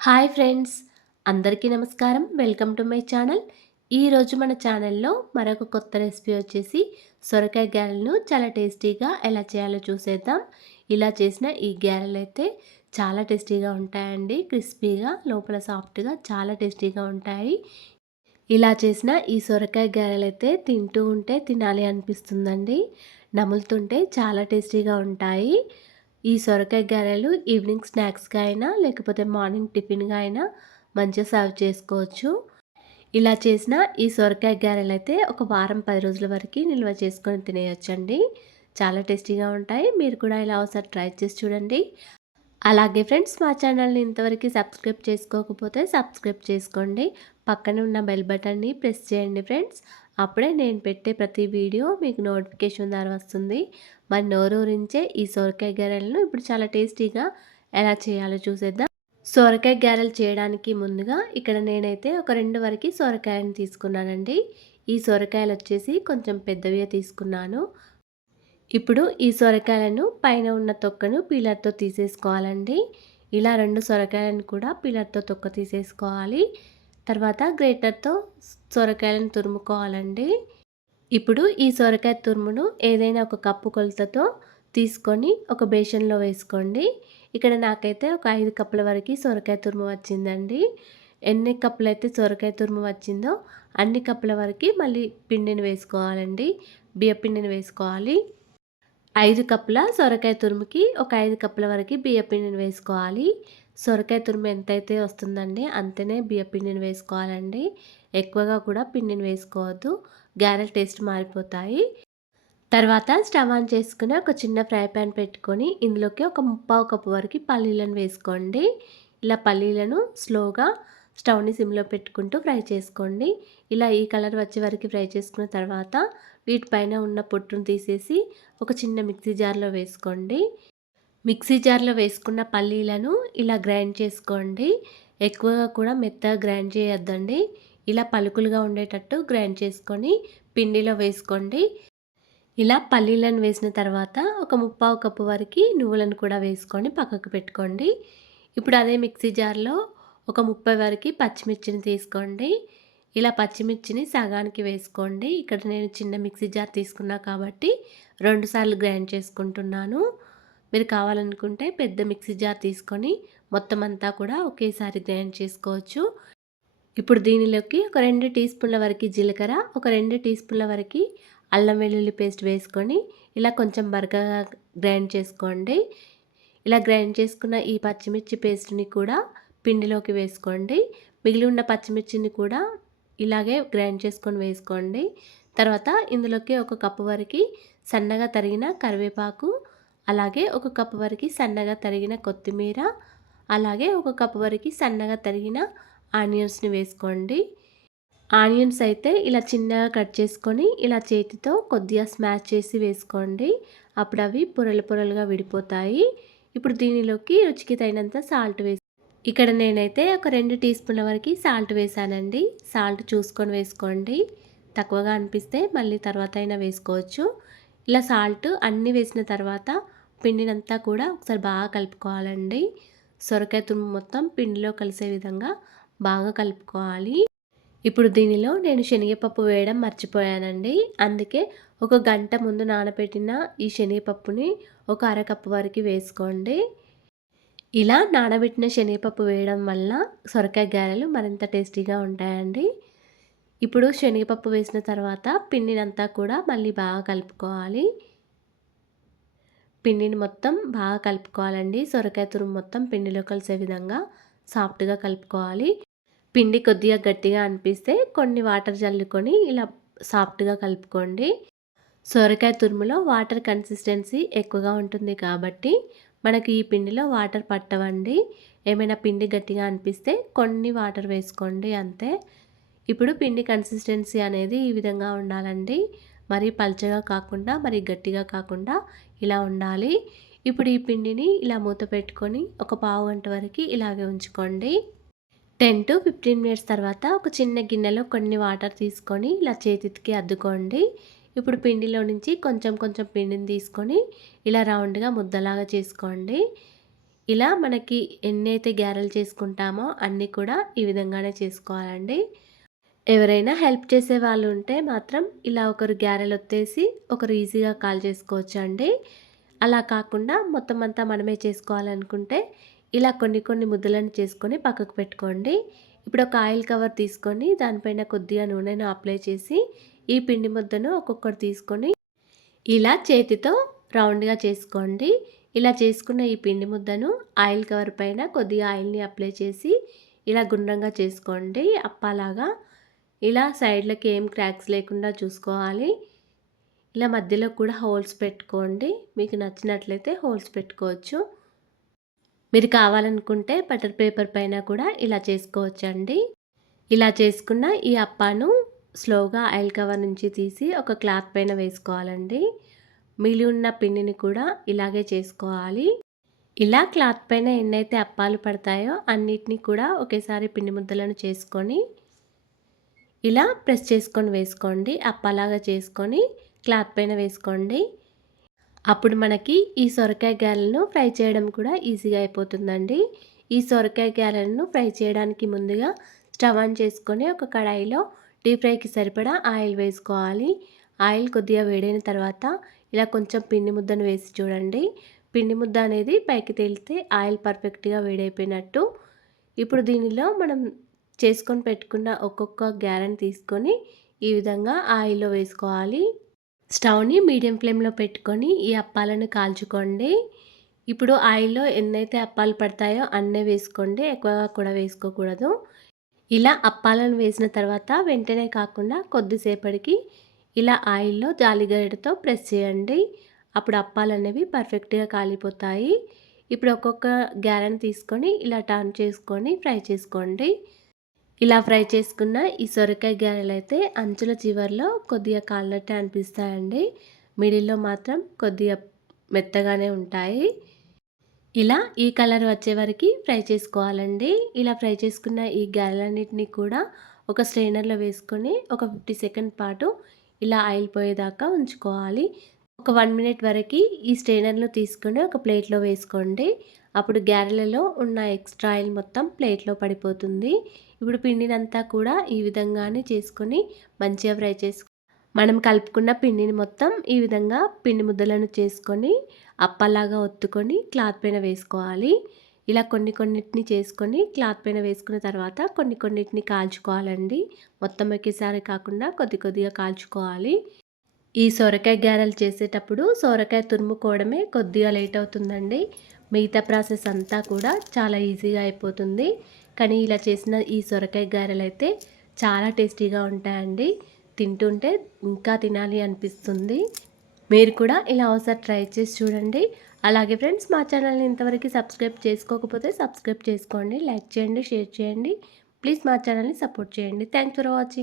Hi friends, అందరికీ నమస్కారం. Welcome to my channel. ఈరోజు మన ఛానల్లో మరొక కొత్త రెసిపీ వచ్చేసి సొరకాయ గారెలను చాలా టేస్టీగా ఎలా చేయాలో చూసేద్దాం. ఇలా చేసిన ఈ గారెలు అయితే చాలా టేస్టీగా ఉంటాయండి. క్రిస్పీగా లోపల సాఫ్ట్గా చాలా టేస్టీగా ఉంటాయి. ఇలా చేసిన ఈ సొరకాయ గారెలు అయితే తింటూ ఉంటే తినాలి అనిపిస్తుందండి. నములుతుంటే చాలా టేస్టీగా ఉంటాయి. ఈ సొరకాయ గారెలు ఈవినింగ్ స్నాక్స్‌గా అయినా లేకపోతే మార్నింగ్ టిఫిన్‌గా అయినా మంచిగా సర్వ్ చేసుకోవచ్చు. ఇలా చేసిన ఈ సొరకాయ గారెలైతే ఒక వారం 10 రోజుల వరకు నిల్వ చేసుకొని తినేయొచ్చండి. చాలా టేస్టీగా ఉంటాయి. మీరు కూడా ఇలా ఒకసారి ట్రై చేసి చూడండి. అలాగే ఫ్రెండ్స్, మా ఛానల్ని ఇంతవరకు సబ్స్క్రైబ్ చేసుకోకపోతే సబ్స్క్రైబ్ చేసుకోండి. పక్కనే ఉన్న బెల్ బటన్ని ప్రెస్ చేయండి ఫ్రెండ్స్. అప్పుడే నేను పెట్టే ప్రతి వీడియో మీకు నోటిఫికేషన్ ద్వారా వస్తుంది. మరి నోరూరించే ఈ సొరకాయ గారెలను ఇప్పుడు చాలా టేస్టీగా ఎలా చేయాలో చూసేద్దాం. సొరకాయ గారెలు చేయడానికి ముందుగా ఇక్కడ నేనైతే ఒక 2 వరకు సొరకాయలను తీసుకున్నానండి. ఈ సొరకాయలు వచ్చేసి కొంచెం పెద్దవిగా తీసుకున్నాను. ఇప్పుడు ఈ సొరకాయలను పైన ఉన్న తొక్కను పీలర్‌తో తీసేసుకోవాలండి. ఇలా 2 సొరకాయలను కూడా పీలర్‌తో తొక్క తీసేసుకోవాలి. తర్వాత గ్రేటర్‌తో సొరకాయలను తురుముకోవాలండి. ఇప్పుడు ఈ సొరకాయ తురుమును ఏదైనా ఒక కప్పు కొలతతో తీసుకొని ఒక బేషన్‌లో వేసుకోండి. ఇక్కడ నాకైతే ఒక 5 కప్పుల వరకు సొరకాయ తురుము వచ్చిందండి. ఎన్ని కప్పులైతే సొరకాయ తురుము వచ్చిందో అన్ని కప్పుల వరకు మళ్ళీ పిండిని వేసుకోవాలండి. బియ్యపిండిని వేసుకోవాలి. 5 కప్పుల సొరకాయ తురుముకి ఒక 5 కప్పుల వరకు బియ్యపిండిని వేసుకోవాలి. సొరకాయ తురుము ఎంతైతే వస్తుందండి అంతనే బియ్యపిండిని వేసుకోవాలండి. ఎక్కువగా కూడా పిండిని వేసుకోవద్దు. గారెల టేస్ట్ మారిపోతాయి. తర్వాత స్టవ్ ఆన్ చేసుకుని ఒక చిన్న ఫ్రై పాన్ పెట్టుకొని ఇందులోకి ఒక ముప్పావు కప్పు వరకు పల్లీలను వేసుకోండి. ఇలా పల్లీలను స్లోగా స్టవ్ని సిమ్లో పెట్టుకుంటూ ఫ్రై చేసుకోండి. ఇలా ఈ కలర్ వచ్చే వరకు ఫ్రై చేసుకున్న తర్వాత వీటిపైన ఉన్న పొట్టును తీసేసి ఒక చిన్న మిక్సీ జార్లో వేసుకోండి. మిక్సీ జార్లో వేసుకున్న పల్లీలను ఇలా గ్రైండ్ చేసుకోండి. ఎక్కువగా కూడా మెత్తగా గ్రైండ్ చేయొద్దండి. ఇలా పలుకులుగా ఉండేటట్టు గ్రైండ్ చేసుకొని పిండిలో వేసుకోండి. ఇలా పల్లీలను వేసిన తర్వాత ఒక ముప్పావు కప్పు వరకు నువ్వులను కూడా వేసుకొని పక్కకు పెట్టుకోండి. ఇప్పుడు అదే మిక్సీ జార్లో ఒక 30 వరకు పచ్చిమిర్చిని తీసుకోండి. ఇలా పచ్చిమిర్చిని సగానికి వేసుకోండి. ఇక్కడ నేను చిన్న మిక్సీ జార్ తీసుకున్నా కాబట్టి 2 సార్లు గ్రైండ్ చేసుకుంటున్నాను. మీరు కావాలనుకుంటే పెద్ద మిక్సీ జార్ తీసుకొని మొత్తం అంతా కూడా ఒకేసారి గ్రైండ్ చేసుకోవచ్చు. ఇప్పుడు దీనిలోకి ఒక 2 టీ స్పూన్ల వరకు జీలకర్ర, ఒక 2 టీ స్పూన్ల వరకు అల్లం వెల్లుల్లి పేస్ట్ వేసుకొని ఇలా కొంచెం బరకగా గ్రైండ్ చేసుకోండి. ఇలా గ్రైండ్ చేసుకున్న ఈ పచ్చిమిర్చి పేస్ట్ని కూడా పిండిలోకి వేసుకోండి. మిగిలి ఉన్న పచ్చిమిర్చిని కూడా ఇలాగే గ్రైండ్ చేసుకొని వేసుకోండి. తర్వాత ఇందులోకి ఒక కప్పు వరకు సన్నగా తరిగిన కరివేపాకు, అలాగే ఒక కప్పు వరకు సన్నగా తరిగిన కొత్తిమీర, అలాగే ఒక కప్పు వరకు సన్నగా తరిగిన ఆనియన్స్ని వేసుకోండి. ఆనియన్స్ అయితే ఇలా చిన్నగా కట్ చేసుకొని ఇలా చేతితో కొద్దిగా స్మాష్ చేసి వేసుకోండి. అప్పుడు అవి పొరలు పొరలుగా విడిపోతాయి. ఇప్పుడు దీనిలోకి రుచికి తగినంత సాల్ట్ వేసి ఇక్కడ నేనైతే ఒక 2 టీ స్పూన్ల వరకు సాల్ట్ వేసానండి. సాల్ట్ చూసుకొని వేసుకోండి. తక్కువగా అనిపిస్తే మళ్ళీ తర్వాత అయినా వేసుకోవచ్చు. ఇలా సాల్ట్ అన్నీ వేసిన తర్వాత పిండినంతా కూడా ఒకసారి బాగా కలుపుకోవాలండి. సొరకాయ తురుము మొత్తం పిండిలో కలిసే విధంగా బాగా కలుపుకోవాలి. ఇప్పుడు దీనిలో నేను శనగపప్పు వేయడం మర్చిపోయానండి. అందుకే ఒక గంట ముందు నానబెట్టిన ఈ శనగపప్పుని ఒక అరకప్పు వరకు వేసుకోండి. ఇలా నానబెట్టిన శనగపప్పు వేయడం వల్ల సొరకాయ గారెలు మరింత టేస్టీగా ఉంటాయండి. ఇప్పుడు శనగపప్పు వేసిన తర్వాత పిండినంతా కూడా మళ్ళీ బాగా కలుపుకోవాలి. పిండిని మొత్తం బాగా కలుపుకోవాలండి. సొరకాయ తురుము మొత్తం పిండిలో కలిసే విధంగా సాఫ్ట్గా కలుపుకోవాలి. పిండి కొద్దిగా గట్టిగా అనిపిస్తే కొన్ని వాటర్ జల్లుకొని ఇలా సాఫ్ట్గా కలుపుకోండి. సొరకాయ తురుములో వాటర్ కన్సిస్టెన్సీ ఎక్కువగా ఉంటుంది కాబట్టి మనకి ఈ పిండిలో వాటర్ పట్టవండి. ఏమైనా పిండి గట్టిగా అనిపిస్తే కొన్ని వాటర్ వేసుకోండి అంతే. ఇప్పుడు పిండి కన్సిస్టెన్సీ అనేది ఈ విధంగా ఉండాలండి. మరీ పల్చగా కాకుండా మరీ గట్టిగా కాకుండా ఇలా ఉండాలి. ఇప్పుడు ఈ పిండిని ఇలా మూత పెట్టుకొని ఒక పావు గంట వరకు ఇలాగే ఉంచుకోండి. 10 to 15 మినిట్స్ తర్వాత ఒక చిన్న గిన్నెలో కొన్ని వాటర్ తీసుకొని ఇలా చేతికి అద్దుకోండి. ఇప్పుడు పిండిలో నుంచి కొంచెం కొంచెం పిండిని తీసుకొని ఇలా రౌండ్గా ముద్దలాగా చేసుకోండి. ఇలా మనకి ఎన్నైతే గారెలు చేసుకుంటామో అన్నీ కూడా ఈ విధంగానే చేసుకోవాలండి. ఎవరైనా హెల్ప్ చేసే వాళ్ళు ఉంటే మాత్రం ఇలా ఒకరు గారెలొత్తేసి ఒకరు ఈజీగా కాల్చేసుకోవచ్చండి. అలా కాకుండా మొత్తం అంతా మనమే చేసుకోవాలనుకుంటే ఇలా కొన్ని కొన్ని ముద్దలను చేసుకొని పక్కకు పెట్టుకోండి. ఇప్పుడు ఒక ఆయిల్ కవర్ తీసుకొని దానిపైన కొద్దిగా నూనెను అప్లై చేసి ఈ పిండి ముద్దను ఒక్కొక్కటి తీసుకొని ఇలా చేతితో రౌండ్‌గా చేసుకోండి. ఇలా చేసుకున్న ఈ పిండి ముద్దను ఆయిల్ కవర్ పైన కొద్దిగా ఆయిల్‌ని అప్లై చేసి ఇలా గుండ్రంగా చేసుకోండి అప్పాలాగా. ఇలా సైడ్‌లకి ఏం క్రాక్స్ లేకుండా చూసుకోవాలి. ఇలా మధ్యలో కూడా హోల్స్ పెట్టుకోండి. మీకు నచ్చినట్లయితే హోల్స్ పెట్టుకోవచ్చు. మీరు కావాలనుకుంటే బటర్ పేపర్ పైన కూడా ఇలా చేసుకోవచ్చండి. ఇలా చేసుకున్న ఈ అప్పాను స్లోగా ఆయిల్ కవర్ నుంచి తీసి ఒక క్లాత్ పైన వేసుకోవాలండి. మిగిలి ఉన్న పిండిని కూడా ఇలాగే చేసుకోవాలి. ఇలా క్లాత్ పైన ఎన్నైతే అప్పాలు పడతాయో అన్నిటిని కూడా ఒకేసారి పిండి ముద్దలను చేసుకొని ఇలా ప్రెస్ చేసుకొని వేసుకోండి. అప్పలాగా చేసుకొని క్లాత్ పైన వేసుకోండి. అప్పుడు మనకి ఈ సొరకాయ గారెలను ఫ్రై చేయడం కూడా ఈజీగా అయిపోతుందండి. ఈ సొరకాయ గారెలను ఫ్రై చేయడానికి ముందుగా స్టవ్ ఆన్ చేసుకొని ఒక కడాయిలో డీప్ ఫ్రైకి సరిపడా ఆయిల్ వేసుకోవాలి. ఆయిల్ కొద్దిగా వేడైన తర్వాత ఇలా కొంచెం పిండి ముద్దను వేసి చూడండి. పిండి ముద్ద అనేది పైకి తేలితే ఆయిల్ పర్ఫెక్ట్‌గా వేడైపోయినట్టు. ఇప్పుడు దీనిలో మనం చేసుకొని పెట్టుకున్న ఒక్కొక్క గారెని తీసుకొని ఈ విధంగా ఆయిల్‌లో వేసుకోవాలి. స్టవ్‌ని మీడియం ఫ్లేమ్‌లో పెట్టుకొని ఈ అప్పాలను కాల్చుకోండి. ఇప్పుడు ఆయిల్‌లో ఎన్నైతే అప్పాలు పడతాయో అన్నే వేసుకోండి. ఎక్కువగా కూడా వేసుకోకూడదు. ఇలా అప్పాలను వేసిన తర్వాత వెంటనే కాకుండా కొద్దిసేపటికి ఇలా ఆయిల్‌లో జాలిగరిటెతో ప్రెస్ చేయండి. అప్పుడు అప్పాలనేవి పర్ఫెక్ట్‌గా కాలిపోతాయి. ఇప్పుడు ఒక్కొక్క గారెని తీసుకొని ఇలా టర్న్ చేసుకొని ఫ్రై చేసుకోండి. ఇలా ఫ్రై చేసుకున్న ఈ సొరకాయ గారెలైతే అంచుల చివర్లో కొద్దిగా కాలినట్టే అనిపిస్తాయండి. మిడిల్‌లో మాత్రం కొద్దిగా మెత్తగానే ఉంటాయి. ఇలా ఈ కలర్ వచ్చే వరకి ఫ్రై చేసుకోవాలండి. ఇలా ఫ్రై చేసుకున్న ఈ గారెలన్నిటిని కూడా ఒక స్ట్రైనర్‌లో వేసుకొని ఒక 50 సెకండ్ పాటు ఇలా ఆయిల్ పోయేదాకా ఉంచుకోవాలి. ఒక 1 మినిట్ వరకి ఈ స్ట్రైనర్‌ను తీసుకొని ఒక ప్లేట్‌లో వేసుకోండి. అప్పుడు గారెలలో ఉన్న ఎక్స్ట్రా ఆయిల్ మొత్తం ప్లేట్‌లో పడిపోతుంది. ఇప్పుడు పిండినంతా కూడా ఈ విధంగానే చేసుకొని మంచిగా ఫ్రై మనం కలుపుకున్న పిండిని మొత్తం ఈ విధంగా పిండి ముద్దలను చేసుకొని అప్పలాగా ఒత్తుకొని క్లాత్ పైన వేసుకోవాలి. ఇలా కొన్ని కొన్నిటిని చేసుకొని క్లాత్ పైన వేసుకున్న తర్వాత కొన్ని కొన్నిటిని కాల్చుకోవాలండి. మొత్తం ఒకేసారి కాకుండా కొద్ది కొద్దిగా కాల్చుకోవాలి. ఈ సొరకాయ గారెలు చేసేటప్పుడు సొరకాయ తురుముకోవడమే కొద్దిగా లేట్ అవుతుందండి. మిగతా ప్రాసెస్ అంతా కూడా చాలా ఈజీగా అయిపోతుంది. కానీ ఇలా చేసిన ఈ సొరకాయ గారెలైతే చాలా టేస్టీగా ఉంటాయండి. తింటుంటే ఇంకా తినాలి అనిపిస్తుంది. మీరు కూడా ఇలా ఒకసారి ట్రై చేసి చూడండి. అలాగే ఫ్రెండ్స్, మా ఛానల్ని ఇంతవరకు సబ్స్క్రైబ్ చేసుకోకపోతే సబ్స్క్రైబ్ చేసుకోండి. లైక్ చేయండి, షేర్ చేయండి. ప్లీజ్ మా ఛానల్ని సపోర్ట్ చేయండి. Thanks for watching.